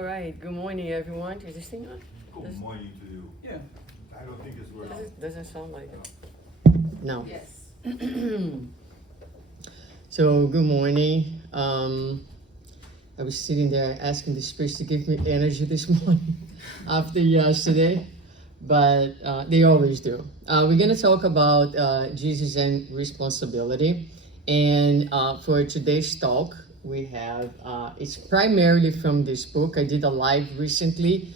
All right. Good morning, everyone. Is this thing on? Good morning to you. Yeah. I don't think it's working. Doesn't sound like it. No. Yes. So, good morning. I was sitting there asking the spirits to give me energy this morning after yesterday, but they always do. We're going to talk about Jesus and responsibility. And for today's talk, we have, it's primarily from this book. I did a live recently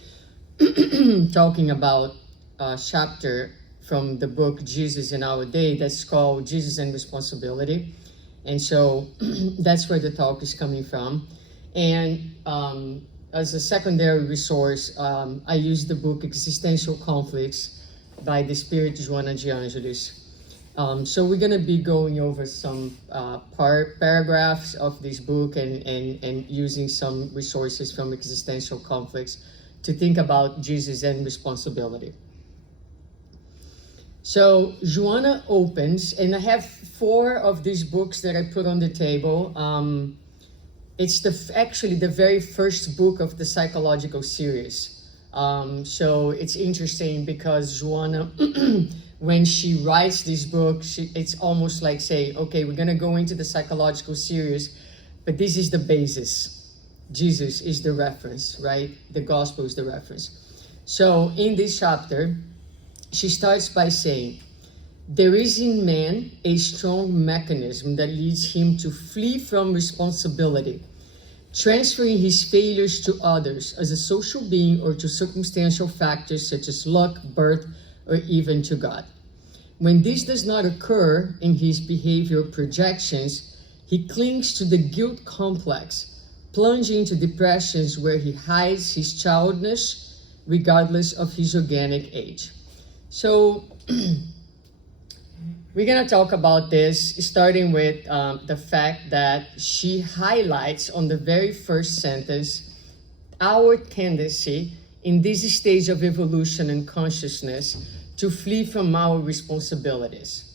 talking about a chapter from the book Jesus in Our Day that's called Jesus and Responsibility. And so that's where the talk is coming from. And as a secondary resource, I use the book Existential Conflicts by the spirit Joana de Angelis. So we're going to be going over some paragraphs of this book and using some resources from Existential Conflicts to think about Jesus and responsibility. So Joana opens, and I have 4 of these books that I put on the table. It's actually the very first book of the psychological series. So it's interesting because Joana, when she writes this book, it's almost like saying, okay, we're going to go into the psychological series, but this is the basis. Jesus is the reference, right? The gospel is the reference. So in this chapter, she starts by saying, there is in man a strong mechanism that leads him to flee from responsibility, transferring his failures to others as a social being or to circumstantial factors such as luck, birth, or even to God. When this does not occur in his behavioral projections, he clings to the guilt complex, plunging into depressions where he hides his childishness regardless of his organic age. So we're going to talk about this, starting with the fact that she highlights on the very first sentence our tendency in this stage of evolution and consciousness to flee from our responsibilities,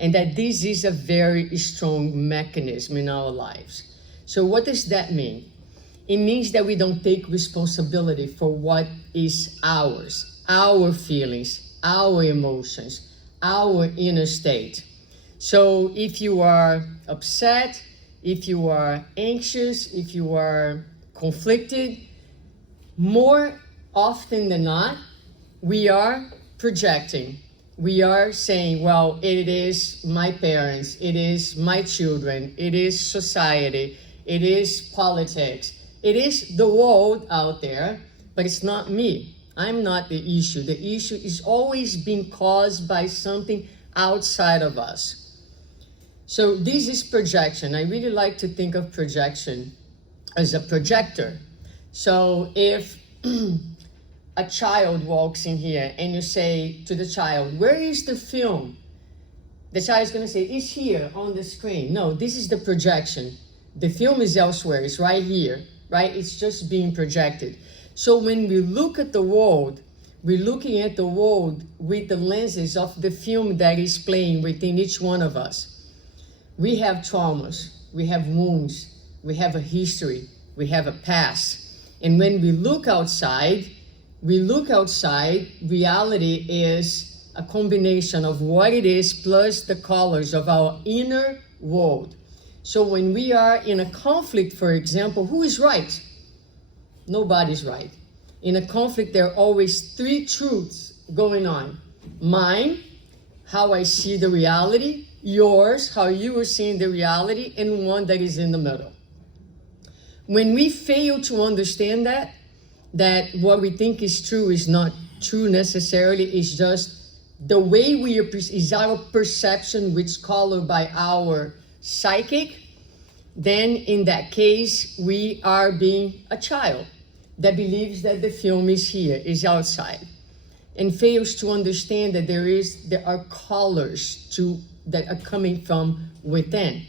and that this is a very strong mechanism in our lives. So what does that mean? It means that we don't take responsibility for what is ours, our feelings, our emotions, our inner state. So if you are upset, if you are anxious, if you are conflicted, more often than not, we are projecting. We are saying, well, it is my parents, it is my children, it is society, it is politics, it is the world out there, but it's not me. I'm not the issue. The issue is always being caused by something outside of us. So this is projection. I really like to think of projection as a projector. So if a child walks in here and you say to the child, where is the film? The child is going to say, it's here on the screen. No, this is the projection. The film is elsewhere. It's right here, right? It's just being projected. So when we look at the world, we're looking at the world with the lenses of the film that is playing within each one of us. We have traumas, we have wounds, we have a history, we have a past. And when we look outside, reality is a combination of what it is plus the colors of our inner world. So when we are in a conflict, for example, who is right? Nobody's right. In a conflict, there are always 3 truths going on. Mine, how I see the reality. Yours, how you are seeing the reality. And one that is in the middle. When we fail to understand that what we think is true is not true necessarily, it's just the way is our perception which is colored by our psychic, then in that case, we are being a child that believes that the film is here, is outside, and fails to understand that there are colors that are coming from within.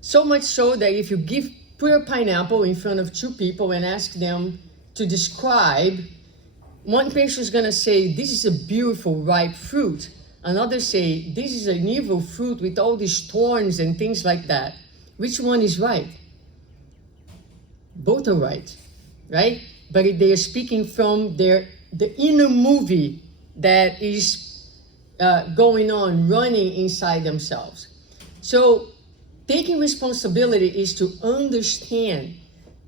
So much so that if you put a pineapple in front of 2 people and ask them to describe, one person is going to say, this is a beautiful ripe fruit. Another say, this is an evil fruit with all these thorns and things like that. Which one is right? Both are right? but they are speaking from the inner movie that is going on, running inside themselves. So taking responsibility is to understand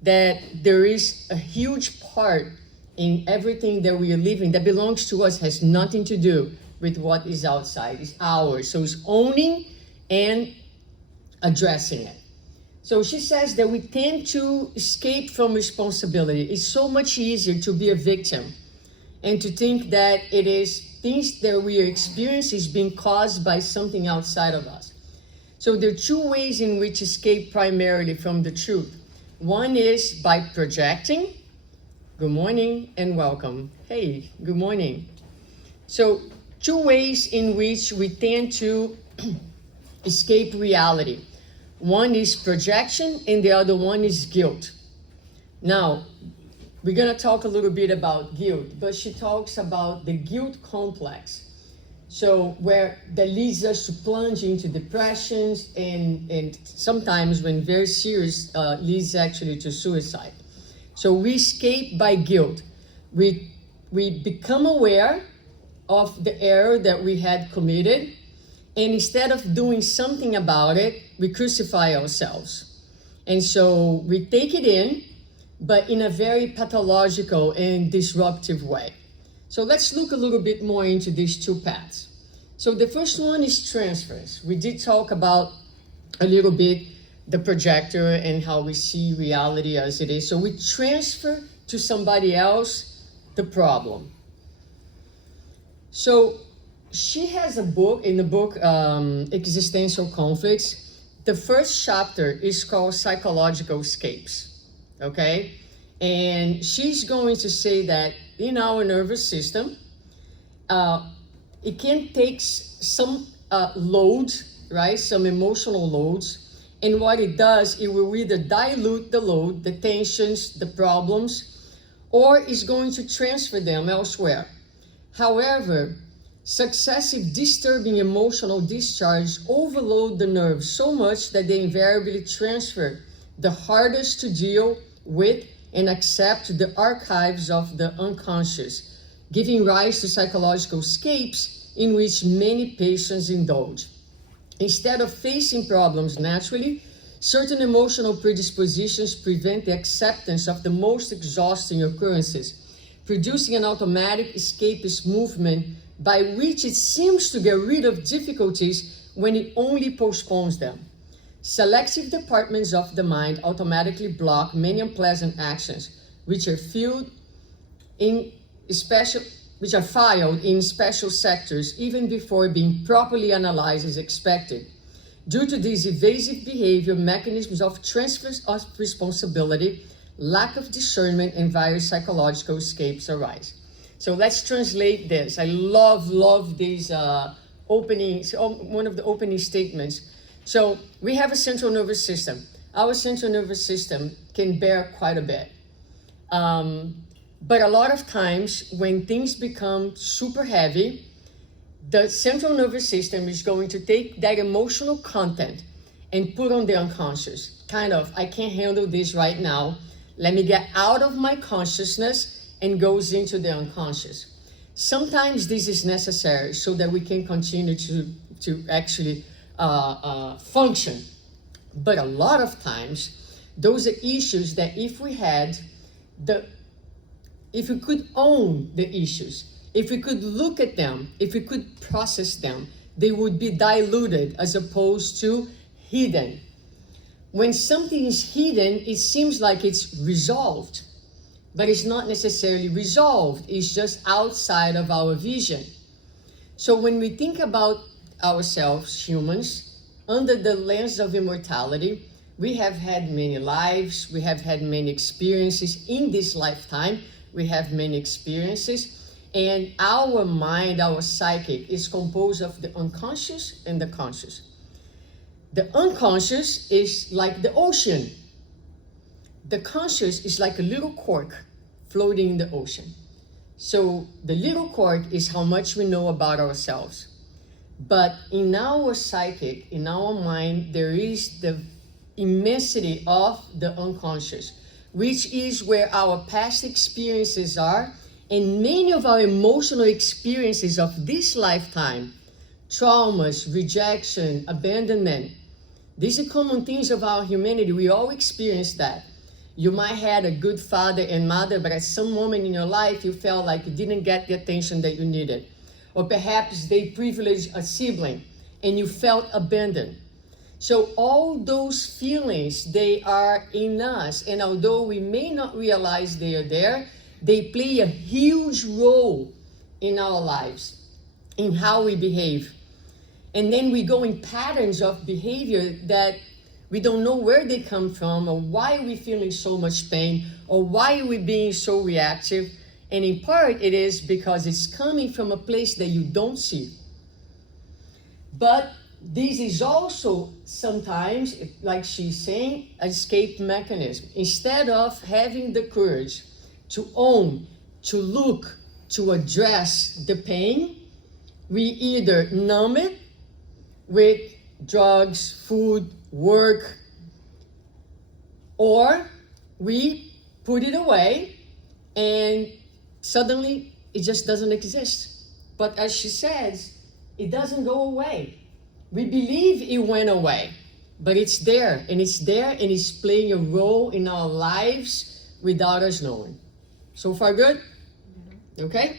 that there is a huge part in everything that we are living that belongs to us, has nothing to do with what is outside. It's ours. So it's owning and addressing it. So she says that we tend to escape from responsibility. It's so much easier to be a victim and to think that it is things that we are experiencing is being caused by something outside of us. So there are two ways in which escape primarily from the truth. One is by projecting. Good morning and welcome. Hey, good morning. So two ways in which we tend to escape reality. One is projection and the other one is guilt. Now, we're going to talk a little bit about guilt, but she talks about the guilt complex. So where that leads us to plunge into depressions and sometimes when very serious leads actually to suicide. So we escape by guilt. We become aware of the error that we had committed, and instead of doing something about it, we crucify ourselves. And so we take it in, but in a very pathological and disruptive way. So let's look a little bit more into these two paths. So the first one is transference. We did talk about a little bit the projector and how we see reality as it is. So we transfer to somebody else the problem. So she has a book, in the book Existential Conflicts. The first chapter is called Psychological Escapes, okay? And she's going to say that in our nervous system, it can take some loads, right? Some emotional loads. And what it does, it will either dilute the load, the tensions, the problems, or it's going to transfer them elsewhere. However, successive disturbing emotional discharge overload the nerves so much that they invariably transfer the hardest to deal with and accept to the archives of the unconscious, giving rise to psychological escapes in which many patients indulge. Instead of facing problems naturally, certain emotional predispositions prevent the acceptance of the most exhausting occurrences, producing an automatic escapist movement by which it seems to get rid of difficulties when it only postpones them. Selective departments of the mind automatically block many unpleasant actions, which are filed in special sectors even before being properly analyzed as expected. Due to these evasive behavior, mechanisms of transfer of responsibility, lack of discernment, and various psychological escapes arise. So let's translate this. I love these openings, one of the opening statements. So we have a central nervous system. Our central nervous system can bear quite a bit. But a lot of times when things become super heavy, the central nervous system is going to take that emotional content and put on the unconscious. Kind of, I can't handle this right now. Let me get out of my consciousness, and goes into the unconscious. Sometimes this is necessary so that we can continue to actually function. But a lot of times, those are issues that if we could own the issues, if we could look at them, if we could process them, they would be diluted as opposed to hidden. When something is hidden, it seems like it's resolved, but it's not necessarily resolved. It's just outside of our vision. So when we think about ourselves, humans, under the lens of immortality, we have had many lives, we have had many experiences in this lifetime, we have many experiences, and our mind, our psychic, is composed of the unconscious and the conscious. The unconscious is like the ocean. The conscious is like a little cork floating in the ocean. So the little cork is how much we know about ourselves. But in our psychic, in our mind, there is the immensity of the unconscious, which is where our past experiences are, and many of our emotional experiences of this lifetime, traumas, rejection, abandonment, these are common things of our humanity. We all experience that. You might have had a good father and mother, but at some moment in your life, you felt like you didn't get the attention that you needed. Or perhaps they privileged a sibling and you felt abandoned. So all those feelings, they are in us. And although we may not realize they are there, they play a huge role in our lives, in how we behave. And then we go in patterns of behavior that we don't know where they come from, or why we're feeling so much pain, or why we're being so reactive. And in part, it is because it's coming from a place that you don't see. But this is also sometimes, like she's saying, an escape mechanism. Instead of having the courage to own, to look, to address the pain, we either numb it with drugs, food, work, or we put it away and suddenly it just doesn't exist. But as she says, it doesn't go away. We believe it went away, but it's there, and it's playing a role in our lives without us knowing. So far good? Okay?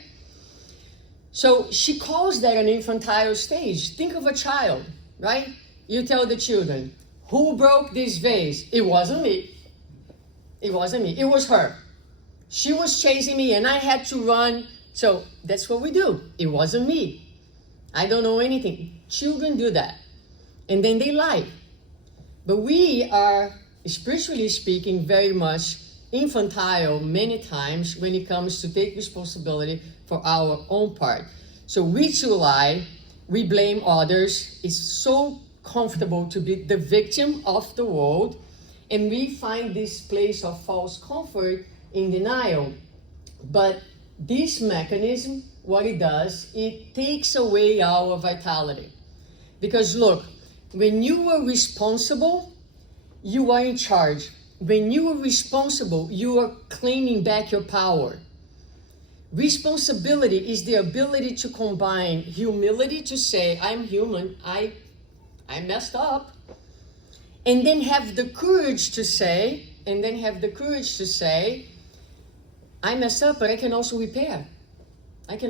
So she calls that an infantile stage. Think of a child, right? You tell the children, who broke this vase? It wasn't me. It wasn't me. It was her. She was chasing me and I had to run. So that's what we do. It wasn't me. I don't know anything. Children do that. And then they lie. But we are, spiritually speaking, very much infantile many times when it comes to take responsibility for our own part. So we too lie. We blame others. It's so comfortable to be the victim of the world, and we find this place of false comfort in denial. But this mechanism, what it does, it takes away our vitality. Because look, when you are responsible, you are in charge. When you are responsible, you are claiming back your power. Responsibility is the ability to combine humility to say, I'm human, I messed up. And then have the courage to say, I messed up, but I can also repair. And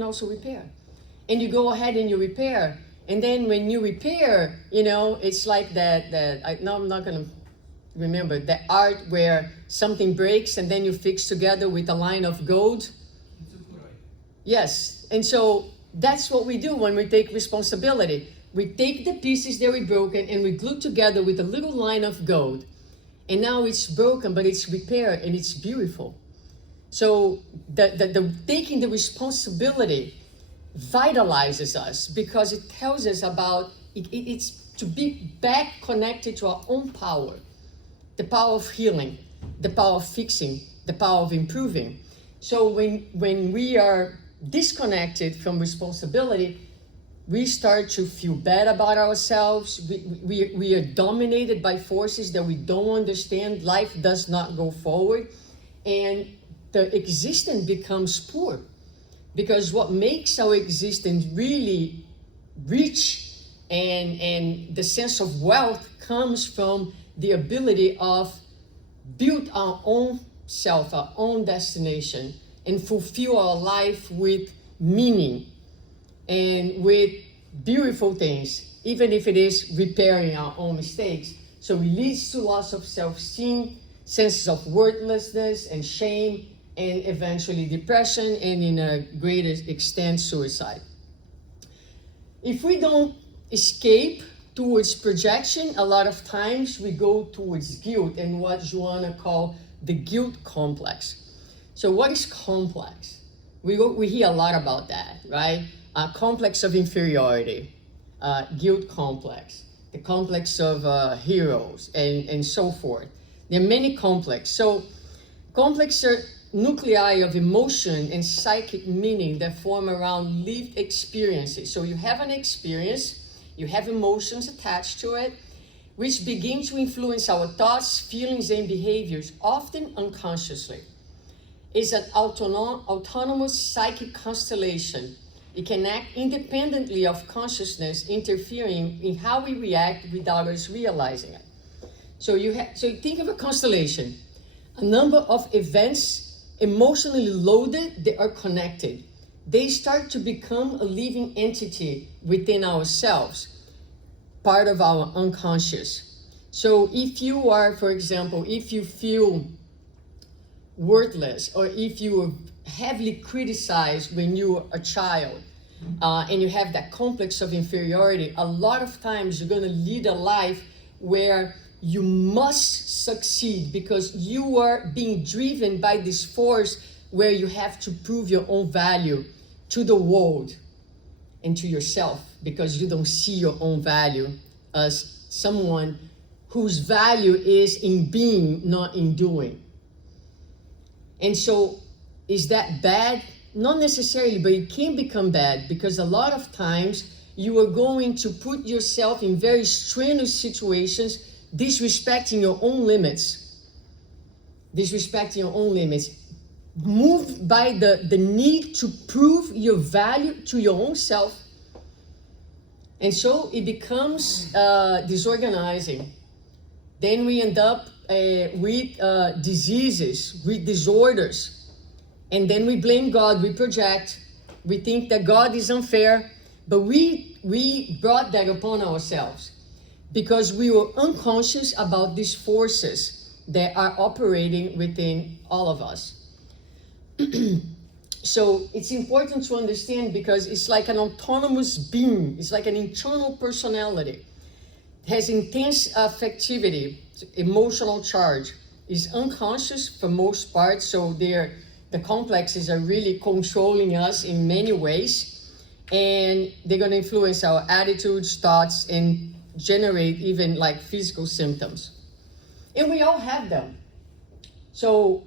you go ahead and you repair. And then when you repair, it's like that now I'm not going to remember, the art where something breaks and then you fix together with a line of gold. Yes, and so that's what we do when we take responsibility. We take the pieces that we broken and we glue together with a little line of gold. And now it's broken, but it's repaired and it's beautiful. So the taking the responsibility vitalizes us because it tells us about, it's to be back connected to our own power. The power of healing, the power of fixing, the power of improving. So when we are disconnected from responsibility, we start to feel bad about ourselves. We are dominated by forces that we don't understand. Life does not go forward. And the existence becomes poor. Because what makes our existence really rich and the sense of wealth comes from the ability of build our own self, our own destination, and fulfill our life with meaning and with beautiful things, even if it is repairing our own mistakes. So it leads to loss of self-esteem, senses of worthlessness and shame, and eventually depression, and in a greater extent, suicide. If we don't escape towards projection, a lot of times we go towards guilt and what Joanna called the guilt complex. So what is complex? We hear a lot about that, right? Complex of inferiority, guilt complex, the complex of heroes, and so forth. There are many complex. So complex are nuclei of emotion and psychic meaning that form around lived experiences. So you have an experience, you have emotions attached to it. which begin to influence our thoughts, feelings, and behaviors, often unconsciously. It's an autonomous psychic constellation. It can act independently of consciousness, interfering in how we react without us realizing it. So think of a constellation, a number of events emotionally loaded, they are connected. They start to become a living entity within ourselves, part of our unconscious. So if you are, for example, if you feel worthless, or if you were heavily criticized when you were a child, and you have that complex of inferiority, a lot of times you're going to lead a life where you must succeed because you are being driven by this force where you have to prove your own value to the world and to yourself, because you don't see your own value as someone whose value is in being, not in doing. And so, is that bad? Not necessarily, but it can become bad because a lot of times you are going to put yourself in very strenuous situations, disrespecting your own limits. Moved by the need to prove your value to your own self. And so it becomes disorganizing. Then we end up with diseases, with disorders. And then we blame God, we project, we think that God is unfair, but we brought that upon ourselves because we were unconscious about these forces that are operating within all of us. So it's important to understand because it's like an autonomous being, it's like an internal personality. It has intense affectivity, emotional charge, is unconscious for most part, so the complexes are really controlling us in many ways, and they're going to influence our attitudes, thoughts, and generate even like physical symptoms. And we all have them. So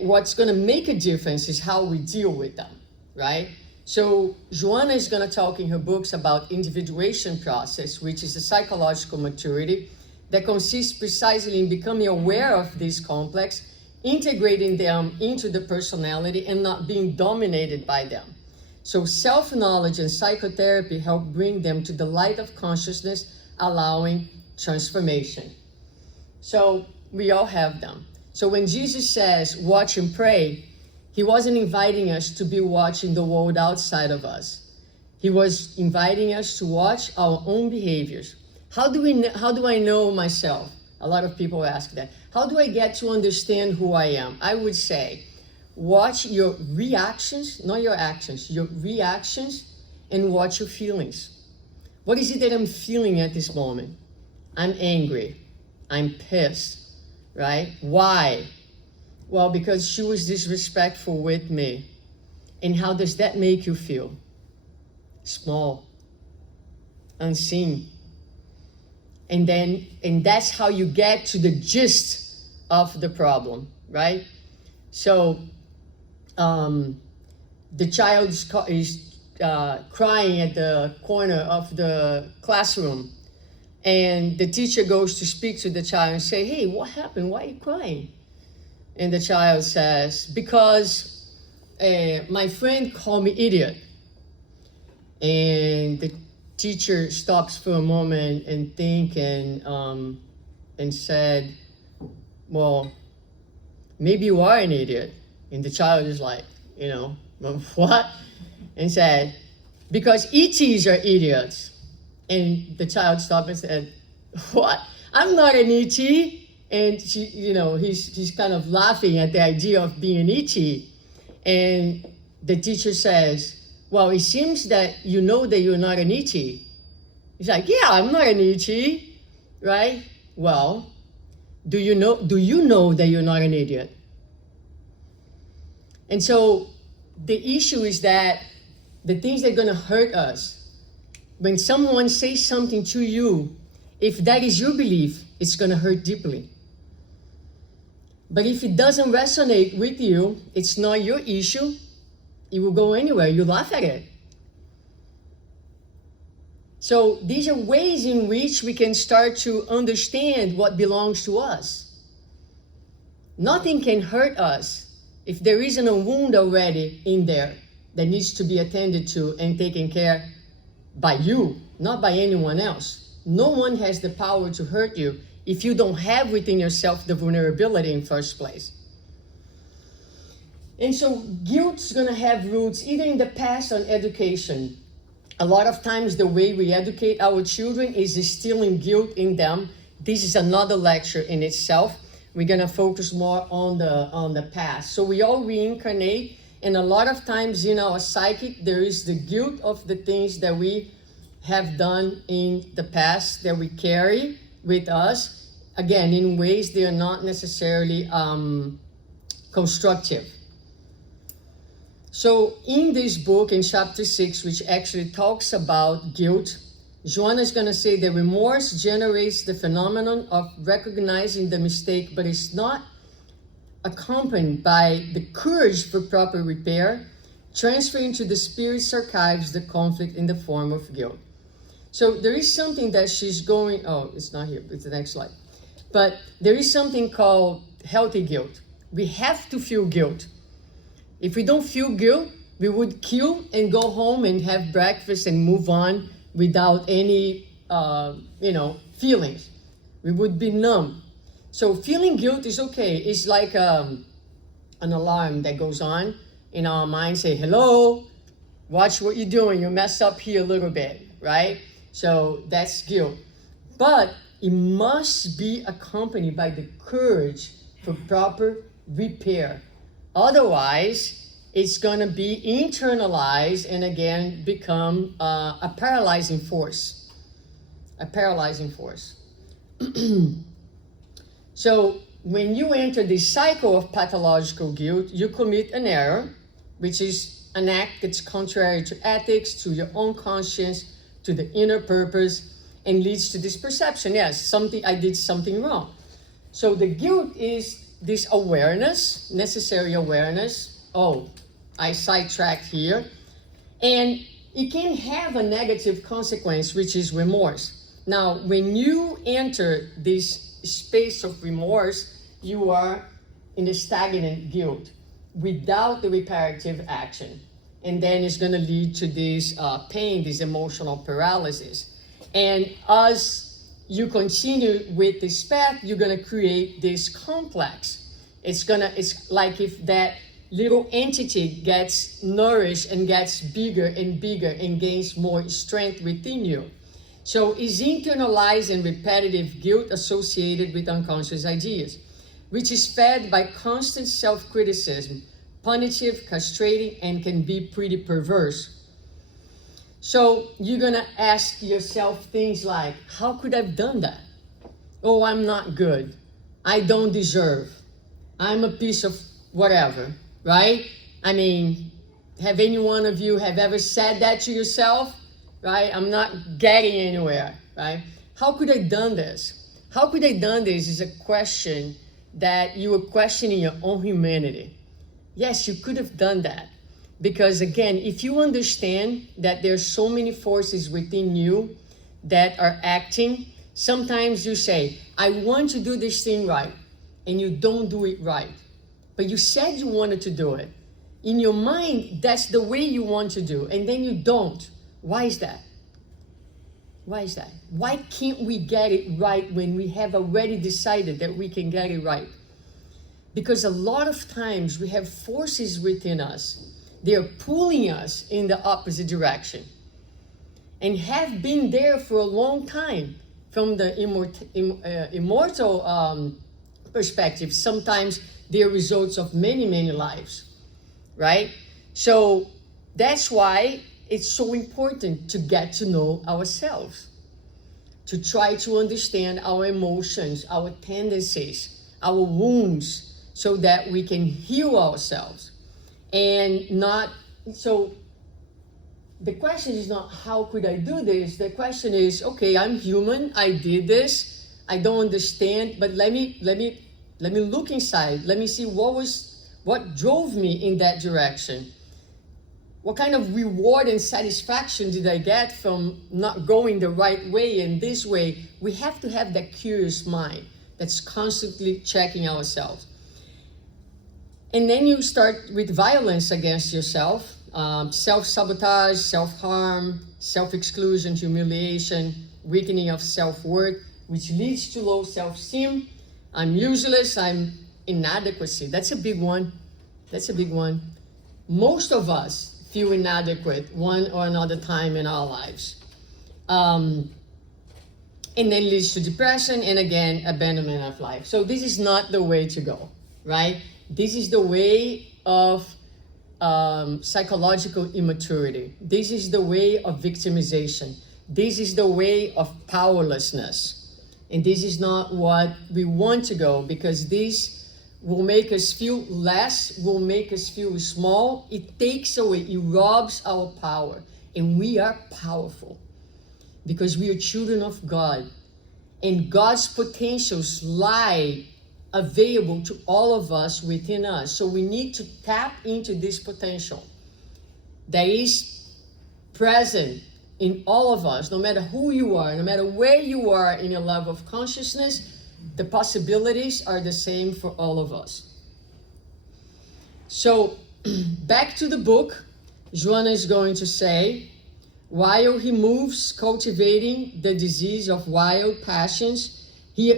what's going to make a difference is how we deal with them, right? So Joanna is going to talk in her books about individuation process, which is a psychological maturity that consists precisely in becoming aware of this complex, integrating them into the personality and not being dominated by them. So self-knowledge and psychotherapy help bring them to the light of consciousness, allowing transformation. So we all have them. So when Jesus says, watch and pray, he wasn't inviting us to be watching the world outside of us. He was inviting us to watch our own behaviors. How do I know myself? A lot of people ask that. How do I get to understand who I am? I would say, watch your reactions, not your actions, your reactions, and watch your feelings. What is it that I'm feeling at this moment? I'm angry. I'm pissed, right? Why? Well, because she was disrespectful with me. And how does that make you feel? Small, unseen. And that's how you get to the gist of the problem, right? So the child is crying at the corner of the classroom, and the teacher goes to speak to the child and say, hey, what happened? Why are you crying? And the child says, because my friend called me idiot. And the teacher stops for a moment and think and said, well, maybe you are an idiot. And the child is like, what? And said, because ETs are idiots. And the child stopped and said, what? I'm not an ET. And he's kind of laughing at the idea of being an ET. And the teacher says, well, it seems that you know that you're not an ET. He's like, yeah, I'm not an ET, right? Well, do you know that you're not an idiot? And so the issue is that the things that are going to hurt us, when someone says something to you, if that is your belief, it's going to hurt deeply. But if it doesn't resonate with you, it's not your issue, it will go anywhere. You laugh at it. So these are ways in which we can start to understand what belongs to us. Nothing can hurt us if there isn't a wound already in there that needs to be attended to and taken care by you, not by anyone else. No one has the power to hurt you if you don't have within yourself the vulnerability in first place. And so guilt's gonna have roots either in the past or education. A lot of times the way we educate our children is instilling guilt in them. This is another lecture in itself. We're gonna focus more on the past. So we all reincarnate, and a lot of times in our psychic, there is the guilt of the things that we have done in the past that we carry with us. Again, in ways they are not necessarily constructive. So in this book, in chapter 6, which actually talks about guilt, Joanna is going to say that remorse generates the phenomenon of recognizing the mistake, but it's not accompanied by the courage for proper repair, transferring to the spirit's archives the conflict in the form of guilt. So there is something that she's going, oh, it's not here, it's the next slide. But there is something called healthy guilt. We have to feel guilt. If we don't feel guilt, we would kill and go home and have breakfast and move on without any, feelings. We would be numb. So feeling guilt is okay. It's like an alarm that goes on in our mind, say, hello, watch what you're doing. You messed up here a little bit, right? So that's guilt. But it must be accompanied by the courage for proper repair. Otherwise, it's going to be internalized and again become a paralyzing force. A paralyzing force. So when you enter this cycle of pathological guilt, you commit an error, which is an act that's contrary to ethics, to your own conscience, to the inner purpose, and leads to this perception, yes, I did something wrong. So the guilt is this awareness, necessary awareness. Oh, I sidetracked here. And it can have a negative consequence, which is remorse. Now, when you enter this space of remorse, you are in a stagnant guilt without the reparative action. And then it's going to lead to this pain, this emotional paralysis. And as you continue with this path, you're going to create this complex. It's like if that little entity gets nourished and gets bigger and bigger and gains more strength within you. So is internalized and repetitive guilt associated with unconscious ideas, which is fed by constant self-criticism, punitive, castrating, and can be pretty perverse. So you're gonna ask yourself things like, how could I have done that? Oh, I'm not good. I don't deserve. I'm a piece of whatever, right? I mean, have any one of you have ever said that to yourself? Right? I'm not getting anywhere, right? How could I have done this? How could I have done this is a question that you are questioning your own humanity. Yes, you could have done that. Because again, if you understand that there's so many forces within you that are acting, sometimes you say, I want to do this thing right, and you don't do it right. But you said you wanted to do it. In your mind, that's the way you want to do, and then you don't. Why is that? Why is that? Why can't we get it right when we have already decided that we can get it right? Because a lot of times we have forces within us. They are pulling us in the opposite direction and have been there for a long time from the immortal perspective. Sometimes they are results of many, many lives, right? So that's why it's so important to get to know ourselves, to try to understand our emotions, our tendencies, our wounds, so that we can heal ourselves. And not, so the question is not how could I do this? The question is, okay, I'm human, I did this, I don't understand, but let me look inside. Let me see what drove me in that direction. what kind of reward and satisfaction did I get from not going the right way and this way? We have to have that curious mind that's constantly checking ourselves. And then you start with violence against yourself, self-sabotage, self-harm, self-exclusion, humiliation, weakening of self-worth, which leads to low self-esteem. I'm useless, I'm inadequacy. That's a big one. That's a big one. Most of us feel inadequate one or another time in our lives. And then leads to depression and again, abandonment of life. So this is not the way to go, right? This is the way of psychological immaturity. This is the way of victimization. This is the way of powerlessness. And this is not what we want to go, because this will make us feel less, will make us feel small. It takes away, it robs our power. And we are powerful because we are children of God. And God's potentials lie available to all of us within us. So we need to tap into this potential that is present in all of us, no matter who you are, no matter where you are in your level of consciousness. The possibilities are the same for all of us. So back to the book, Suzana is going to say, while he moves cultivating the disease of wild passions, he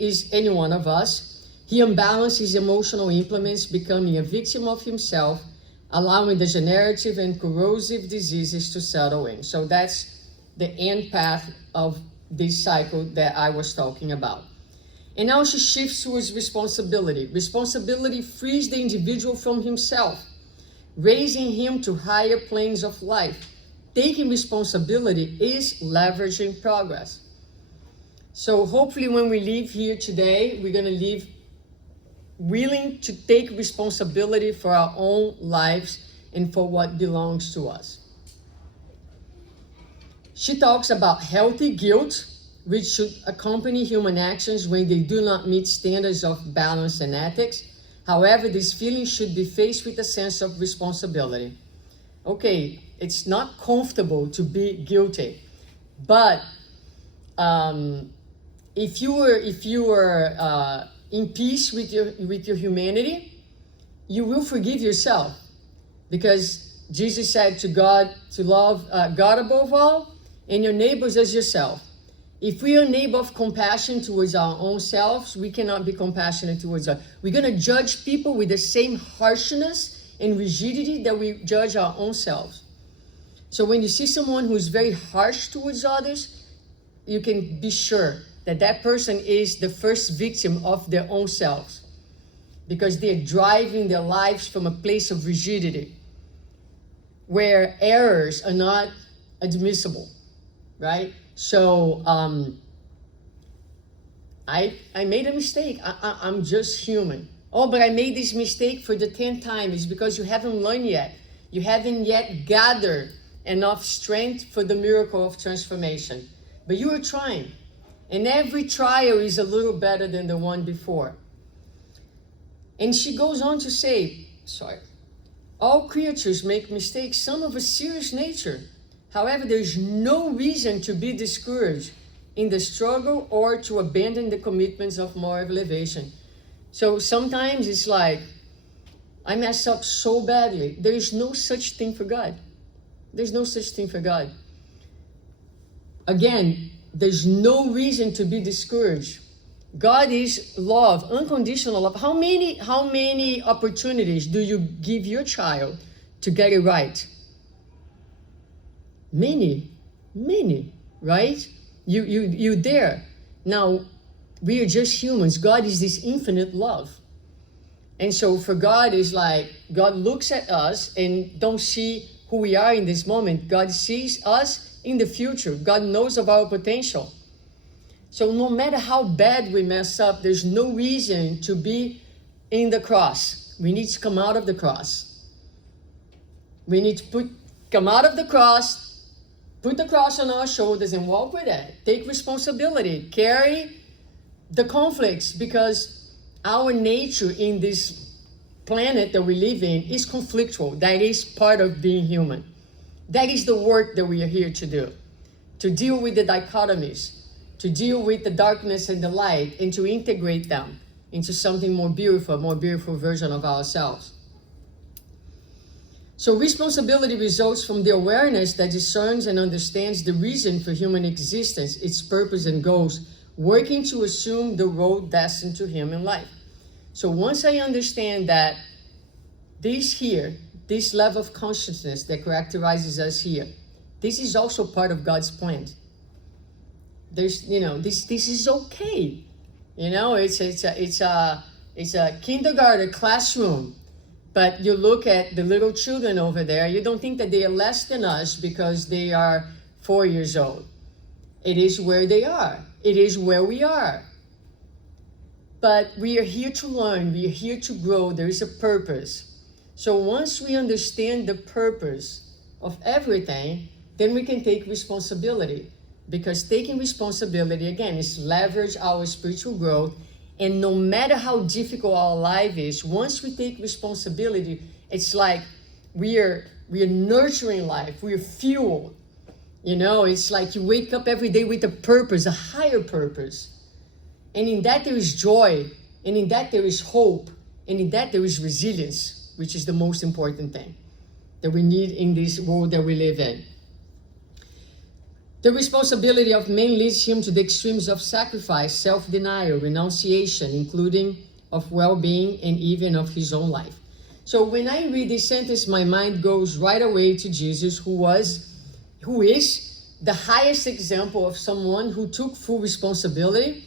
is any one of us. He unbalances his emotional implements, becoming a victim of himself, allowing degenerative and corrosive diseases to settle in. So that's the end path of this cycle that I was talking about. And now she shifts towards responsibility. Responsibility frees the individual from himself, raising him to higher planes of life. Taking responsibility is leveraging progress. So hopefully when we leave here today, we're going to leave willing to take responsibility for our own lives and for what belongs to us. She talks about healthy guilt, which should accompany human actions when they do not meet standards of balance and ethics. However, this feeling should be faced with a sense of responsibility. Okay, it's not comfortable to be guilty, but if you were in peace with your humanity, you will forgive yourself, because Jesus said to God to love God above all and your neighbors as yourself. If we are unable of compassion towards our own selves, we cannot be compassionate towards others. We're going to judge people with the same harshness and rigidity that we judge our own selves. So when you see someone who's very harsh towards others, you can be sure that that person is the first victim of their own selves, because they're driving their lives from a place of rigidity where errors are not admissible, right? So I made a mistake. I'm just human. Oh, but I made this mistake for the 10th time. It's because you haven't learned yet. You haven't yet gathered enough strength for the miracle of transformation. But you are trying. And every trial is a little better than the one before. And she goes on to say, all creatures make mistakes, some of a serious nature. However, there's no reason to be discouraged in the struggle or to abandon the commitments of moral elevation. So sometimes it's like, I mess up so badly. There is no such thing for God. There's no such thing for God. Again, there's no reason to be discouraged. God is love, unconditional love. How many opportunities do you give your child to get it right? Many, right? You there. Now, we are just humans. God is this infinite love. And so for God is like, God looks at us and don't see who we are in this moment. God sees us in the future. God knows of our potential. So no matter how bad we mess up, there's no reason to be in the cross. We need to come out of the cross. We need to come out of the cross, put the cross on our shoulders and walk with it. Take responsibility, carry the conflicts, because our nature in this planet that we live in is conflictual. That is part of being human. That is the work that we are here to do. To deal with the dichotomies, to deal with the darkness and the light, and to integrate them into something more beautiful version of ourselves. So responsibility results from the awareness that discerns and understands the reason for human existence, its purpose and goals, working to assume the role destined to him in life. So once I understand that this level of consciousness that characterizes us here, this is also part of God's plan. There's, this is okay. It's a kindergarten classroom, but you look at the little children over there, you don't think that they are less than us because they are 4 years old. It is where they are. It is where we are. But we are here to learn. We are here to grow. There is a purpose. So once we understand the purpose of everything, then we can take responsibility. Because taking responsibility, again, is leverage our spiritual growth. And no matter how difficult our life is, once we take responsibility, it's like we are nurturing life. We are fueled. It's like you wake up every day with a purpose, a higher purpose. And in that there is joy. And in that there is hope. And in that there is resilience, which is the most important thing that we need in this world that we live in. The responsibility of man leads him to the extremes of sacrifice, self-denial, renunciation, including of well-being and even of his own life. So when I read this sentence, my mind goes right away to Jesus, who is the highest example of someone who took full responsibility.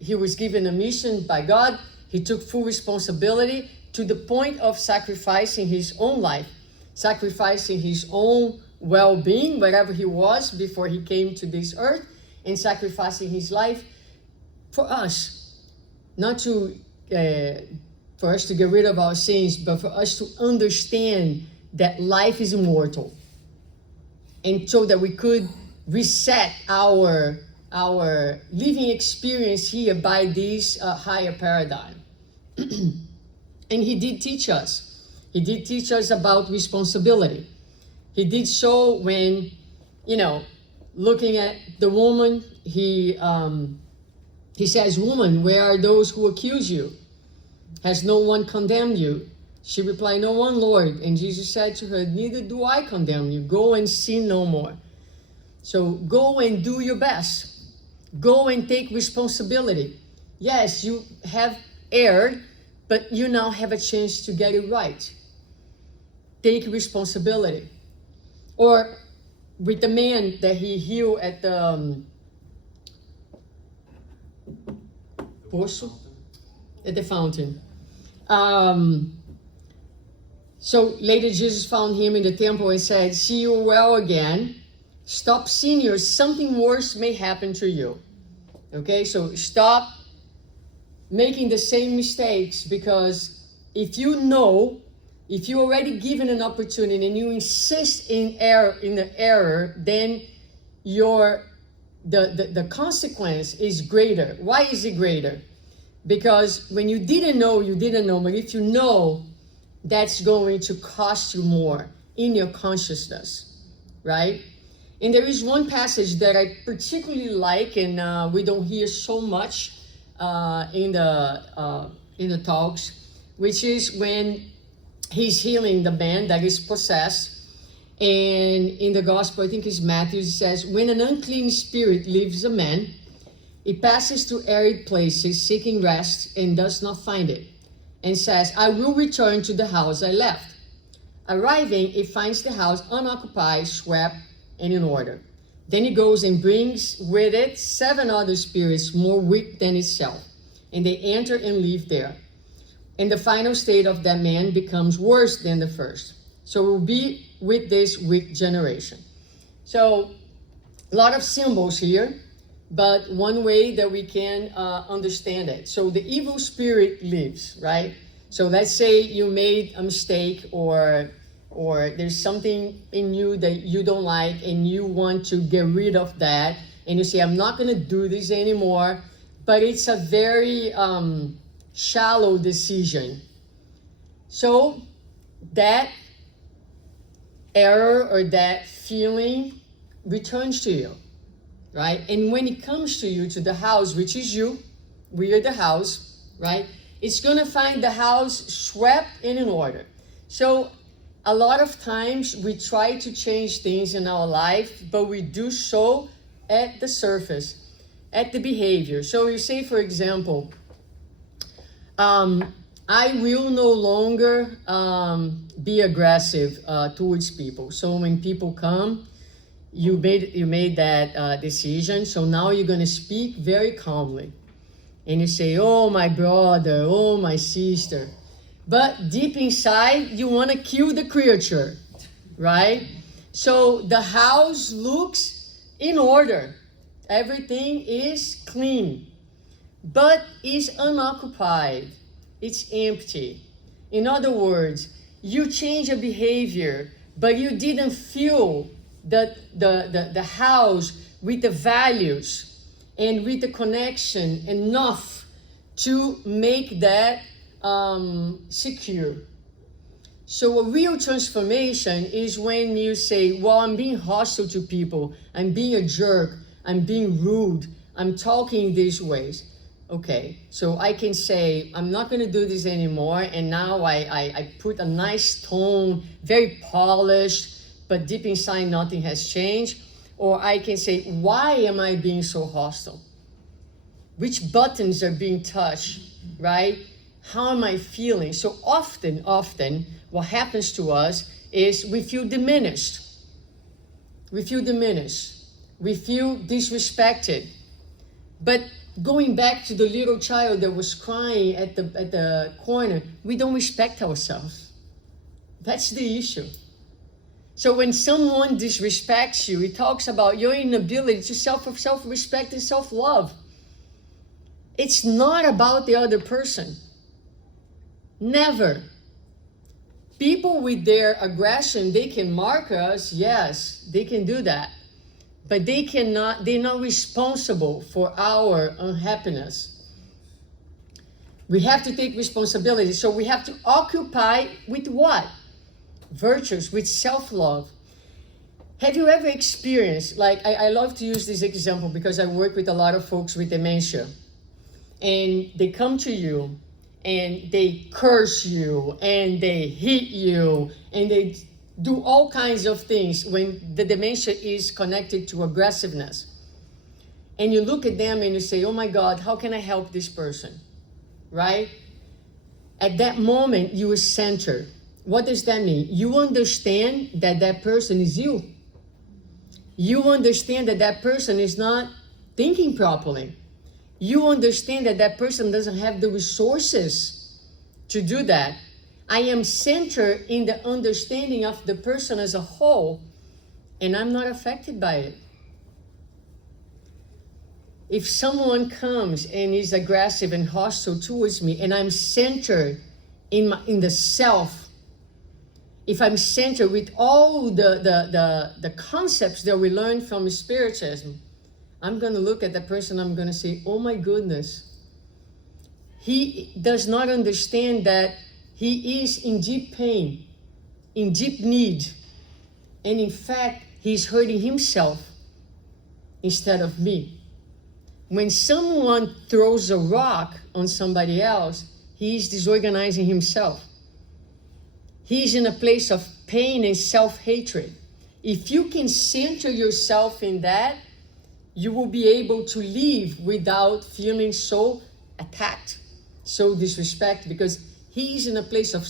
He was given a mission by God. He took full responsibility to the point of sacrificing his own life, sacrificing his own well-being, wherever he was before he came to this earth, and sacrificing his life for us, not for us to get rid of our sins, but for us to understand that life is immortal, and so that we could reset our living experience here by this higher paradigm. And he did teach us. He did teach us about responsibility. He did so when, looking at the woman, he says, "Woman, where are those who accuse you? Has no one condemned you?" She replied, "No one, Lord." And Jesus said to her, "Neither do I condemn you. Go and sin no more." So go and do your best. Go and take responsibility. Yes, you have erred, but you now have a chance to get it right. Take responsibility. Or with the man that he healed at the at the fountain. So later Jesus found him in the temple and said, "See you well again. Stop sinning or something worse may happen to you." Okay, so stop making the same mistakes, because if you're already given an opportunity and you insist in the error, then the consequence is greater. Why is it greater? Because when you didn't know, but if you know, that's going to cost you more in your consciousness, right? And there is one passage that I particularly like, and we don't hear so much in the talks, which is when he's healing the man that is possessed. And in the gospel, I think it's Matthew, it says, "When an unclean spirit leaves a man, it passes to arid places seeking rest and does not find it, and says, 'I will return to the house I left.' Arriving, it finds the house unoccupied, swept, and in order. Then it goes and brings with it 7 other spirits more weak than itself, and they enter and live there. And the final state of that man becomes worse than the first. So it will be with this weak generation." So a lot of symbols here, but one way that we can understand it. So the evil spirit lives, right? So let's say you made a mistake, or there's something in you that you don't like and you want to get rid of that, and you say, "I'm not going to do this anymore," but it's a very shallow decision. So that error or that feeling returns to you, right? And when it comes to you, to the house, which is you, we are the house, right? It's gonna find the house swept and in order. So a lot of times we try to change things in our life, but we do so at the surface, at the behavior. So you say, for example, I will no longer be aggressive towards people. So when people come, you made that decision. So now you're gonna speak very calmly, and you say, "Oh, my brother, oh, my sister," but deep inside you want to kill the creature, right? So the house looks in order, everything is clean, but is unoccupied. It's empty. In other words, you change a behavior, but you didn't fill the house with the values and with the connection enough to make that secure. So a real transformation is when you say, well, I'm being hostile to people, I'm being a jerk, I'm being rude, I'm talking these ways. Okay, so I can say, I'm not going to do this anymore, and now I put a nice tone, very polished, but deep inside nothing has changed. Or I can say, why am I being so hostile? Which buttons are being touched, right? How am I feeling? So often, what happens to us is we feel diminished. We feel diminished. We feel disrespected. But going back to the little child that was crying at the corner, we don't respect ourselves. That's the issue. So when someone disrespects you, it talks about your inability to self-respect and self-love. It's not about the other person. Never. People with their aggression, they can mark us, yes, they can do that. But they're not responsible for our unhappiness. We have to take responsibility. So we have to occupy with what? Virtues, with self-love. Have you ever experienced, like I love to use this example because I work with a lot of folks with dementia. And they come to you and they curse you and they hit you and they do all kinds of things when the dementia is connected to aggressiveness. And you look at them and you say, oh my God, how can I help this person? Right? At that moment, you are centered. What does that mean? You understand that that person is you. You understand that that person is not thinking properly. You understand that that person doesn't have the resources to do that. I am centered in the understanding of the person as a whole, and I'm not affected by it. If someone comes and is aggressive and hostile towards me, and I'm centered in the self, if I'm centered with all the concepts that we learn from spiritism, I'm going to look at that person, I'm going to say, oh my goodness. He does not understand that he is in deep pain, in deep need. And in fact, he's hurting himself instead of me. When someone throws a rock on somebody else, he is disorganizing himself. He's in a place of pain and self-hatred. If you can center yourself in that, you will be able to live without feeling so attacked, so disrespected, because he is in a place of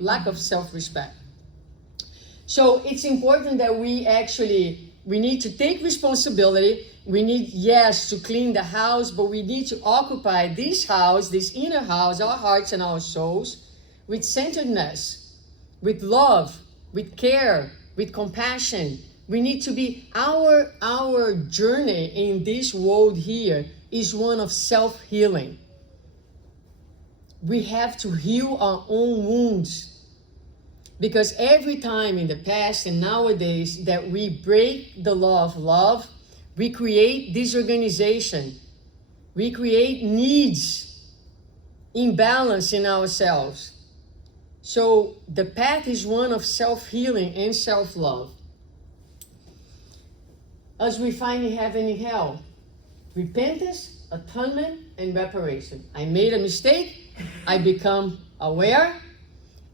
lack of self-respect. So it's important that we need to take responsibility. We need, yes, to clean the house, but we need to occupy this house, this inner house, our hearts and our souls, with centeredness, with love, with care, with compassion. We need to be, our journey in this world here is one of self-healing. We have to heal our own wounds. Because every time in the past and nowadays that we break the law of love, we create disorganization. We create needs, imbalance in ourselves. So the path is one of self-healing and self-love. As we find in heaven and hell, repentance, atonement, and reparation. I made a mistake, I become aware,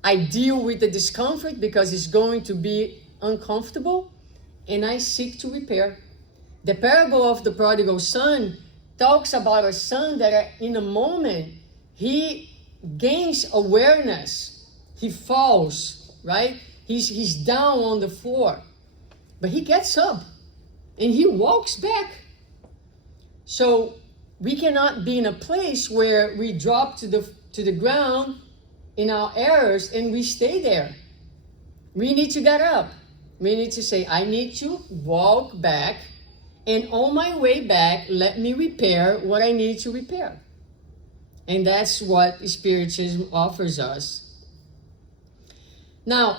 I deal with the discomfort because it's going to be uncomfortable, and I seek to repair. The parable of the prodigal son talks about a son that in a moment, he gains awareness, he falls, right? He's down on the floor, but he gets up and he walks back. So we cannot be in a place where we drop to the ground in our errors and we stay there. We need to get up. We need to say, I need to walk back, and on my way back, let me repair what I need to repair. And that's what Spiritism offers us. Now,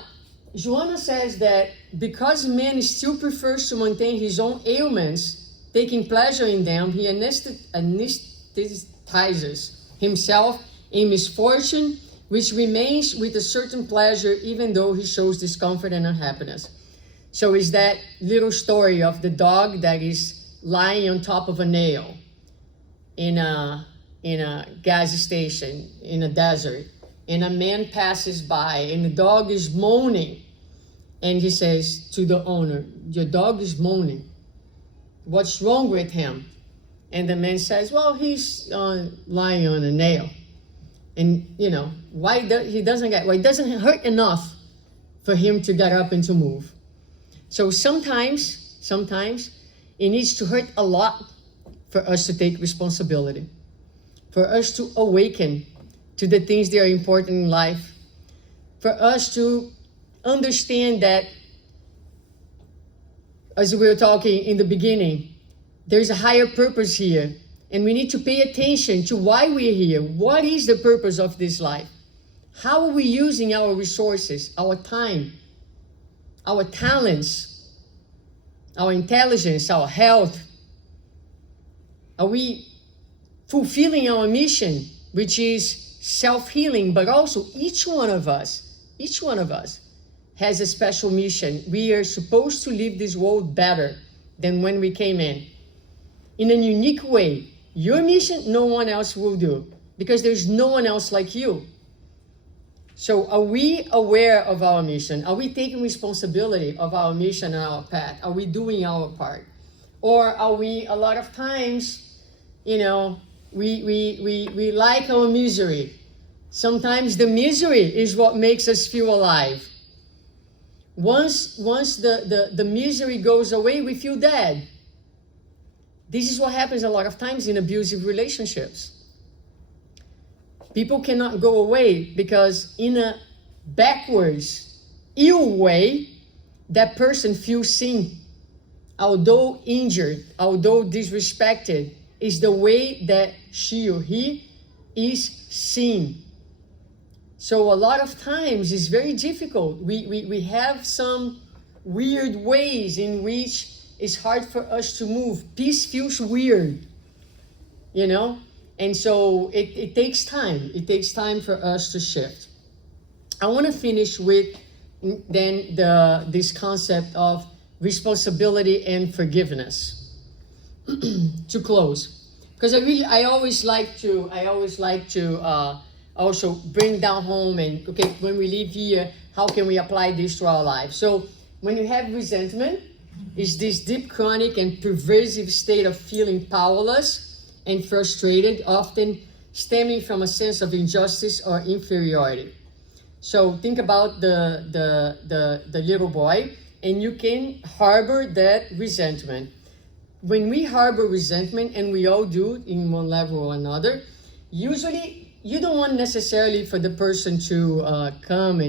Joanna says that because man still prefers to maintain his own ailments, taking pleasure in them, he anesthetizes himself in misfortune, which remains with a certain pleasure even though he shows discomfort and unhappiness. So it's that little story of the dog that is lying on top of a nail in a gas station in a desert, and a man passes by and the dog is moaning, and he says to the owner, your dog is moaning, what's wrong with him? And the man says, well, he's lying on a nail, and it doesn't hurt enough for him to get up and to move. So sometimes it needs to hurt a lot for us to take responsibility, for us to awaken to the things that are important in life, for us to understand that, as we were talking in the beginning, there's a higher purpose here, and we need to pay attention to why we're here. What is the purpose of this life? How are we using our resources, our time, our talents, our intelligence, our health? Are we fulfilling our mission, which is self-healing, but also each one of us has a special mission. We are supposed to leave this world better than when we came in a unique way. Your mission, no one else will do, because there's no one else like you. So are we aware of our mission? Are we taking responsibility of our mission and our path? Are we doing our part? Or are we, a lot of times, we like our misery. Sometimes the misery is what makes us feel alive. Once the misery goes away, we feel dead. This is what happens a lot of times in abusive relationships. People cannot go away because in a backwards, ill way, that person feels seen. Although injured, although disrespected, is the way that she or he is seen. So a lot of times it's very difficult. We have some weird ways in which it's hard for us to move. Peace feels weird, And so it takes time. It takes time for us to shift. I want to finish with then this concept of responsibility and forgiveness to close, because I always like to also bring down home and when we leave here, how can we apply this to our lives? So when you have resentment, it's this deep, chronic, and pervasive state of feeling powerless and frustrated, often stemming from a sense of injustice or inferiority. So think about the little boy, and you can harbor that resentment. When we harbor resentment, and we all do in one level or another, usually you don't want necessarily for the person to come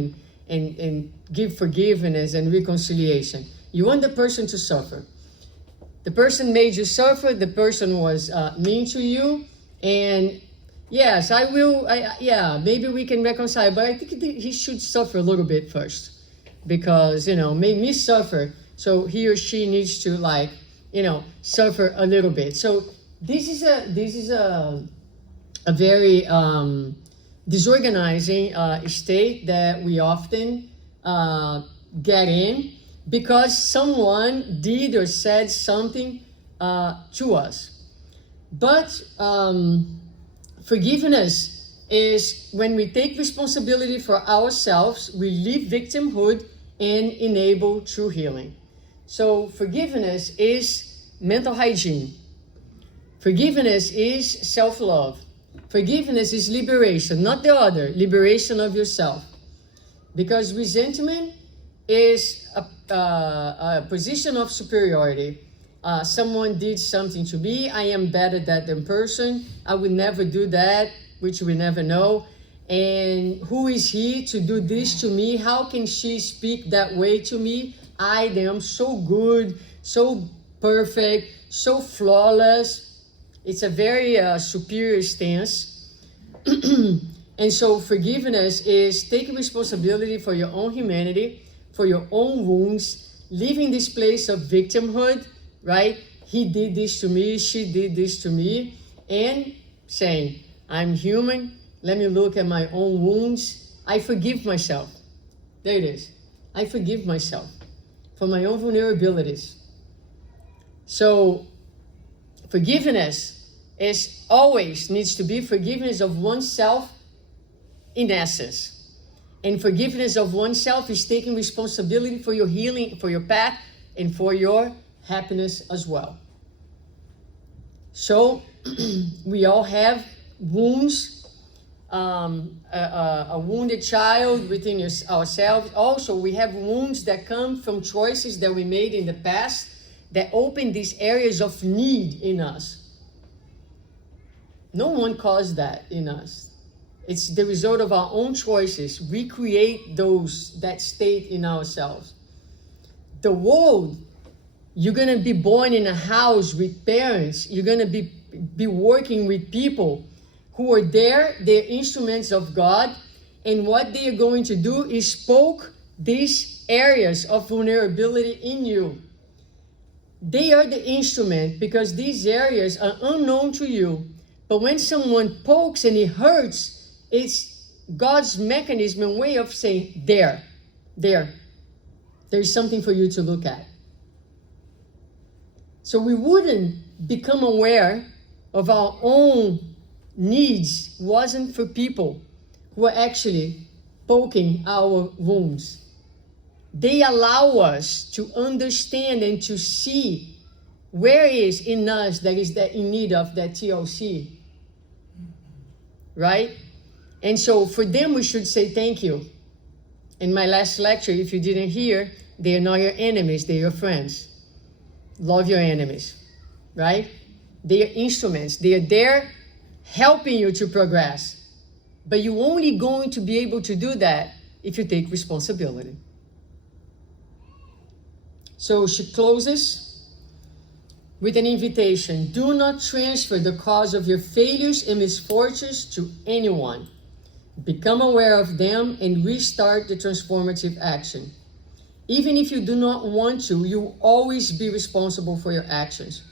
and give forgiveness and reconciliation. You want the person to suffer. The person made you suffer. The person was mean to you, and yes, I will. Maybe we can reconcile, but I think he should suffer a little bit first, because made me suffer. So he or she needs to suffer a little bit. So this is a very disorganizing state that we often get in because someone did or said something to us. But forgiveness is when we take responsibility for ourselves, we leave victimhood and enable true healing. So forgiveness is mental hygiene. Forgiveness is self-love. Forgiveness is liberation, not the other, liberation of yourself. Because resentment is a position of superiority. Someone did something to me, I am better than that person, I will never do that, which we never know. And who is he to do this to me? How can she speak that way to me? I am so good, so perfect, so flawless. It's a very superior stance. And so forgiveness is taking responsibility for your own humanity, for your own wounds, leaving this place of victimhood, right? He did this to me, she did this to me, and saying, I'm human, let me look at my own wounds. I forgive myself. There it is. I forgive myself for my own vulnerabilities. So forgiveness is always needs to be forgiveness of oneself in essence. And forgiveness of oneself is taking responsibility for your healing, for your path, and for your happiness as well. So we all have wounds, a wounded child within ourselves. Also, we have wounds that come from choices that we made in the past that open these areas of need in us. No one caused that in us. It's the result of our own choices. We create that state in ourselves. The world, you're going to be born in a house with parents. You're going to be working with people who are there. They're instruments of God. And what they are going to do is poke these areas of vulnerability in you. They are the instrument because these areas are unknown to you. But when someone pokes and it hurts, it's God's mechanism and way of saying, there's something for you to look at. So we wouldn't become aware of our own needs wasn't for people who are actually poking our wounds. They allow us to understand and to see where is in us that is that in need of that TLC. Right? And so for them, we should say thank you. In my last lecture, if you didn't hear, they are not your enemies, they're your friends. Love your enemies, right? They are instruments. They are there helping you to progress. But you're only going to be able to do that if you take responsibility. So she closes with an invitation. Do not transfer the cause of your failures and misfortunes to anyone. Become aware of them and restart the transformative action. Even if you do not want to, you will always be responsible for your actions.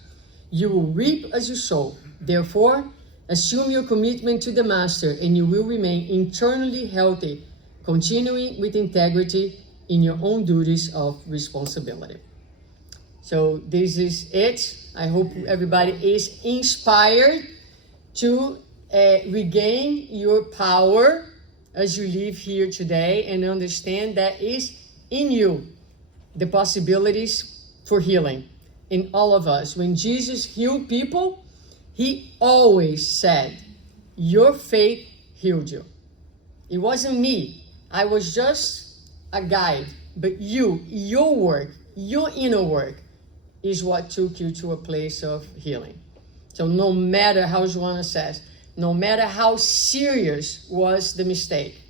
You will reap as you sow. Therefore, assume your commitment to the Master and you will remain internally healthy, continuing with integrity in your own duties of responsibility. So this is it. I hope everybody is inspired to regain your power as you leave here today and understand that is in you the possibilities for healing in all of us. When Jesus healed people, he always said, your faith healed you. It wasn't me. I was just a guide. But your work, your inner work is what took you to a place of healing. So no matter how Suzana says, no matter how serious was the mistake,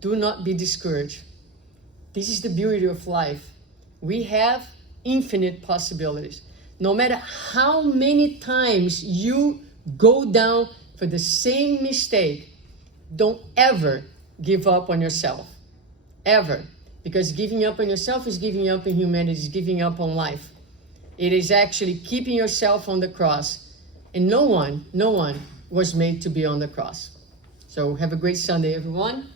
do not be discouraged. This is the beauty of life. We have infinite possibilities. No matter how many times you go down for the same mistake, don't ever give up on yourself. Ever. Because giving up on yourself is giving up on humanity, is giving up on life. It is actually keeping yourself on the cross. And no one was made to be on the cross. So have a great Sunday, everyone.